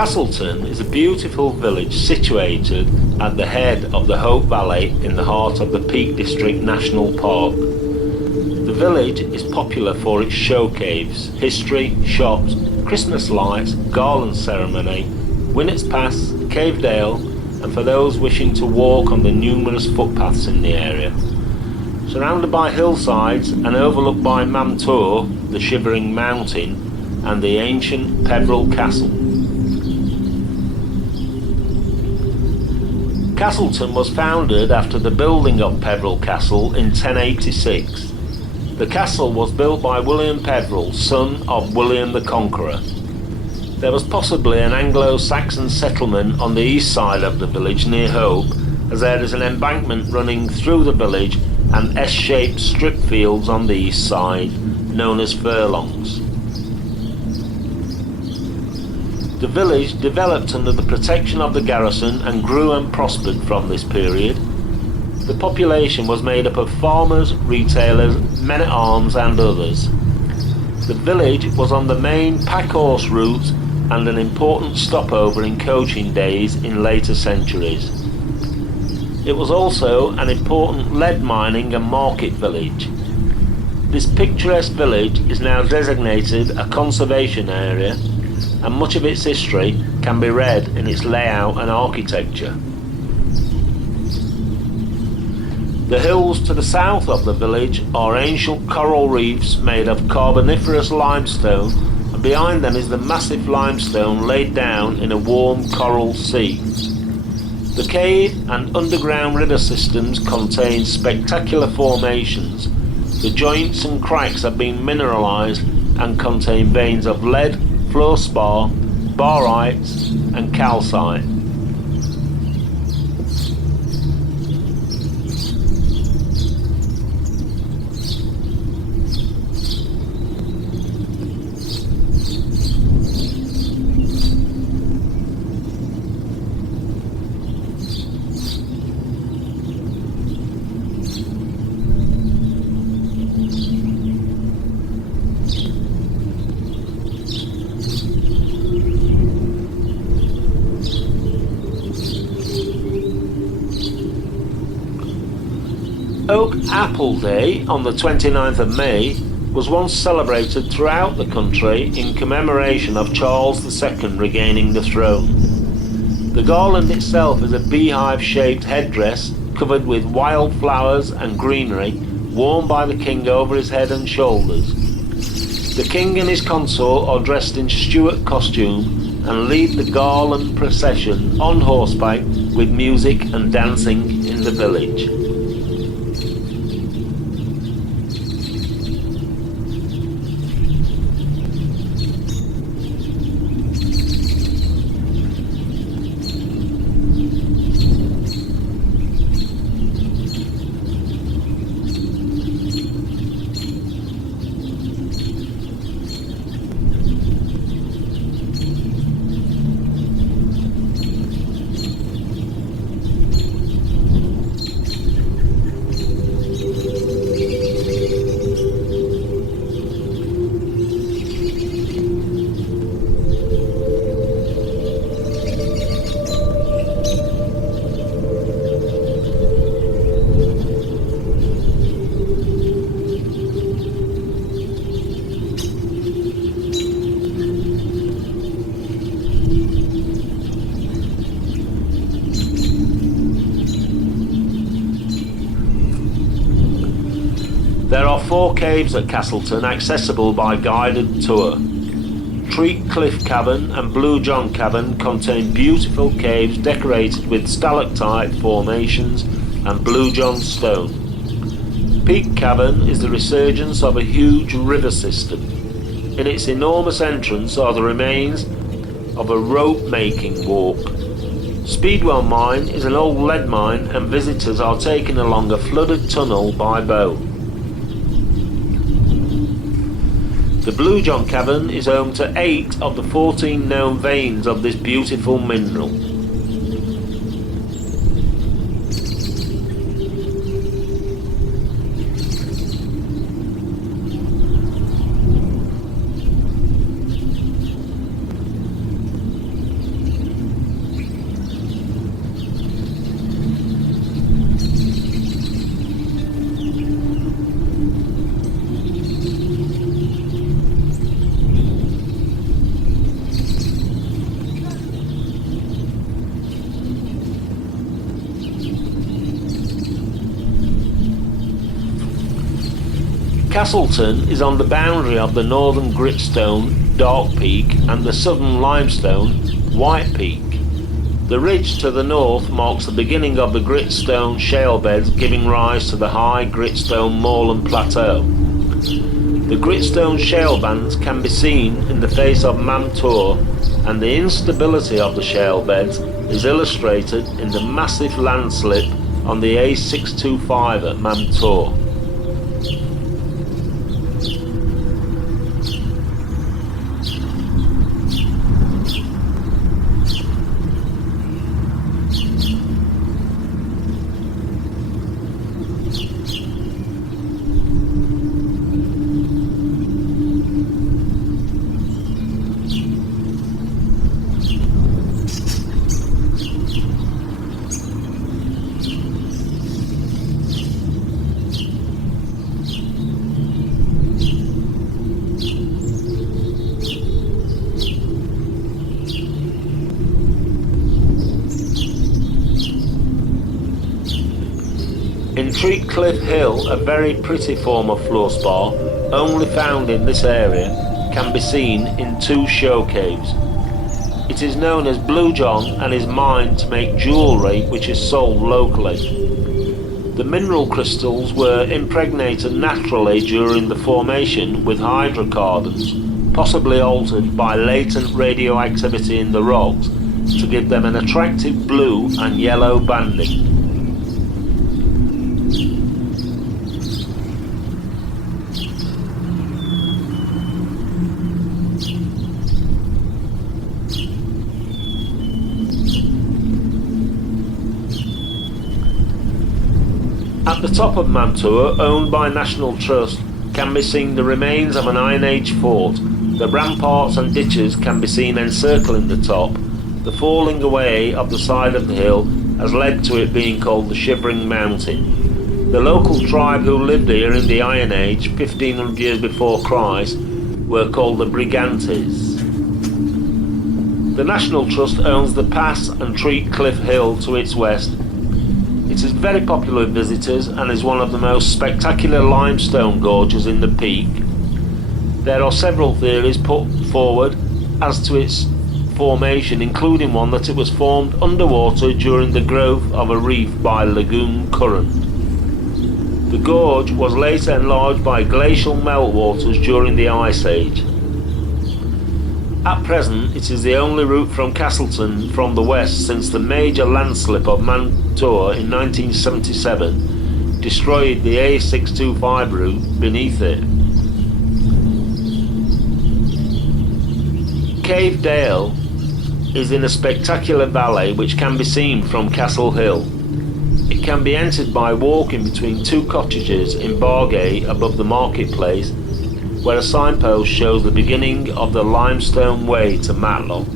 Castleton is a beautiful village situated at the head of the Hope Valley in the heart of the Peak District National Park. The village is popular for its show caves, history, shops, Christmas lights, garland ceremony, Winnett's Pass, Cave Dale, and for those wishing to walk on the numerous footpaths in the area. Surrounded by hillsides and overlooked by Mantor, the Shivering Mountain, and the ancient Peveril Castle. Castleton was founded after the building of Peveril Castle in 1086. The castle was built by William Peveril, son of William the Conqueror. There was possibly an Anglo-Saxon settlement on the east side of the village near Hope, as there is an embankment running through the village and S-shaped strip fields on the east side, known as furlongs. The village developed under the protection of the garrison and grew and prospered from this period. The population was made up of farmers, retailers, men-at-arms and others. The village was on the main pack-horse route and an important stopover in coaching days in later centuries. It was also an important lead mining and market village. This picturesque village is now designated a conservation area, and much of its history can be read in its layout and architecture. The hills to the south of the village are ancient coral reefs made of carboniferous limestone, and behind them is the massive limestone laid down in a warm coral sea. The cave and underground river systems contain spectacular formations. The joints and cracks have been mineralized and contain veins of lead, fluorspar, barytes and calcite. Oak Apple Day on the 29th of May was once celebrated throughout the country in commemoration of Charles II regaining the throne. The garland itself is a beehive-shaped headdress covered with wild flowers and greenery worn by the king over his head and shoulders. The king and his consort are dressed in Stuart costume and lead the garland procession on horseback with music and dancing in the village. There are 4 caves at Castleton accessible by guided tour. Treat Cliff Cavern and Blue John Cavern contain beautiful caves decorated with stalactite formations and Blue John stone. Peak Cavern is the resurgence of a huge river system. In its enormous entrance are the remains of a rope-making walk. Speedwell Mine is an old lead mine and visitors are taken along a flooded tunnel by boat. The Blue John Cavern is home to 8 of the 14 known veins of this beautiful mineral. Castleton is on the boundary of the northern gritstone Dark Peak and the southern limestone White Peak. The ridge to the north marks the beginning of the gritstone shale beds giving rise to the high gritstone moorland plateau. The gritstone shale bands can be seen in the face of Mam Tor, and the instability of the shale beds is illustrated in the massive landslip on the A625 at Mam Tor. In Tree Cliff Hill, a very pretty form of fluorspar, only found in this area, can be seen in two show caves. It is known as Blue John and is mined to make jewellery which is sold locally. The mineral crystals were impregnated naturally during the formation with hydrocarbons, possibly altered by latent radioactivity in the rocks to give them an attractive blue and yellow banding. At the top of Mam Tor, owned by National Trust, can be seen the remains of an Iron Age fort. The ramparts and ditches can be seen encircling the top. The falling away of the side of the hill has led to it being called the Shivering Mountain. The local tribe who lived here in the Iron Age, 1500 years before Christ, were called the Brigantes. The National Trust owns the Pass and Tree Cliff Hill to its west. It is very popular with visitors and is one of the most spectacular limestone gorges in the peak. There are several theories put forward as to its formation, including one that it was formed underwater during the growth of a reef by lagoon current. The gorge was later enlarged by glacial meltwaters during the Ice Age. At present, it is the only route from Castleton from the west since the major landslip of Mam Tor in 1977 destroyed the A625 route beneath it. Cave Dale is in a spectacular valley which can be seen from Castle Hill. It can be entered by walking between two cottages in Bargate above the marketplace, where a signpost shows the beginning of the limestone way to Matlock.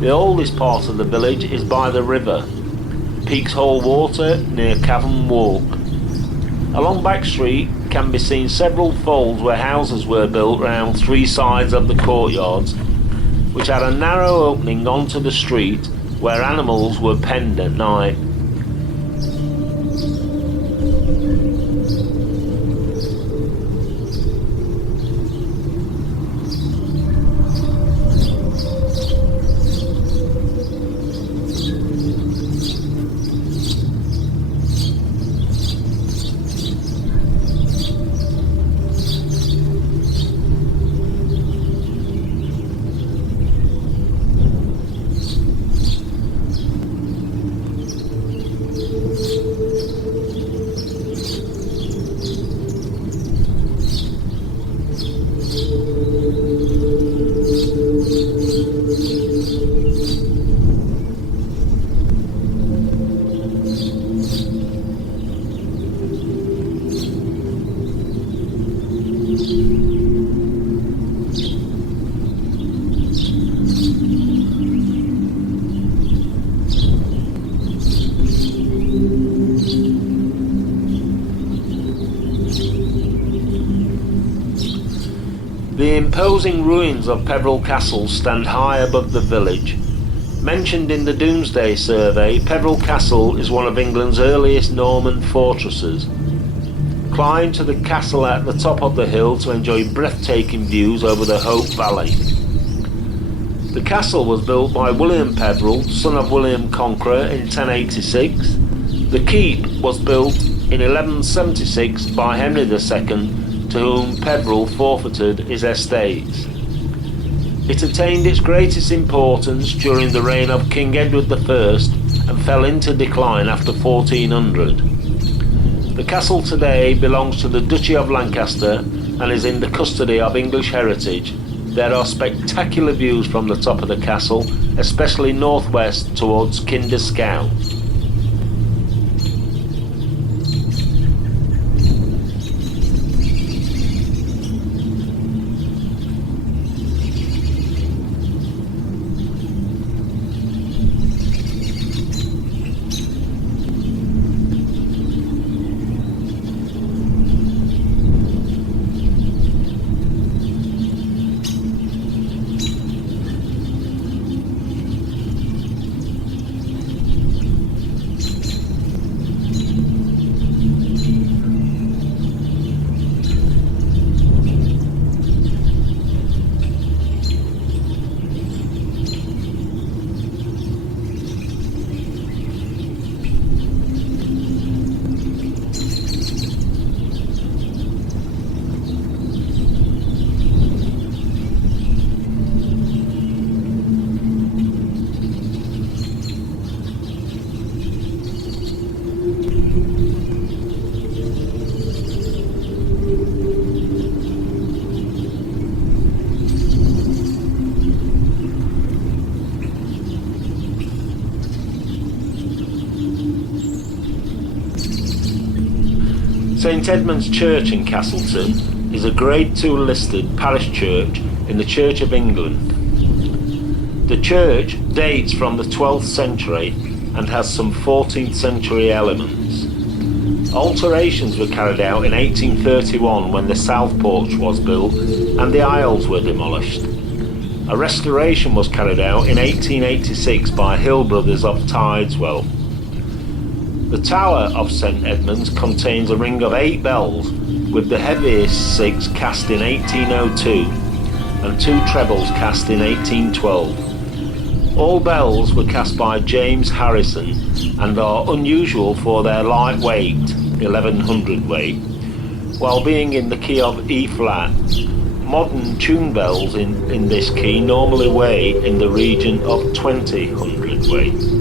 The oldest part of the village is by the river, Peaks Hole Water near Cavern Walk. Along Back Street can be seen several folds where houses were built round three sides of the courtyards, which had a narrow opening onto the street where animals were penned at night. The imposing ruins of Peveril Castle stand high above the village. Mentioned in the Domesday survey, Peveril Castle is one of England's earliest Norman fortresses. Climb to the castle at the top of the hill to enjoy breathtaking views over the Hope Valley. The castle was built by William Peveril, son of William Conqueror, in 1086. The keep was built in 1176 by Henry II, to whom Peveril forfeited his estates. It attained its greatest importance during the reign of King Edward I and fell into decline after 1400. The castle today belongs to the Duchy of Lancaster and is in the custody of English Heritage. There are spectacular views from the top of the castle, especially northwest towards Kinder Scout. St Edmund's Church in Castleton is a Grade II listed parish church in the Church of England. The church dates from the 12th century and has some 14th century elements. Alterations were carried out in 1831 when the south porch was built and the aisles were demolished. A restoration was carried out in 1886 by Hill Brothers of Tideswell. The tower of St Edmund's contains a ring of 8 bells, with the heaviest 6 cast in 1802 and 2 trebles cast in 1812. All bells were cast by James Harrison and are unusual for their light weight, 1100 weight, while being in the key of E flat. Modern tune bells in this key normally weigh in the region of 2000 weight.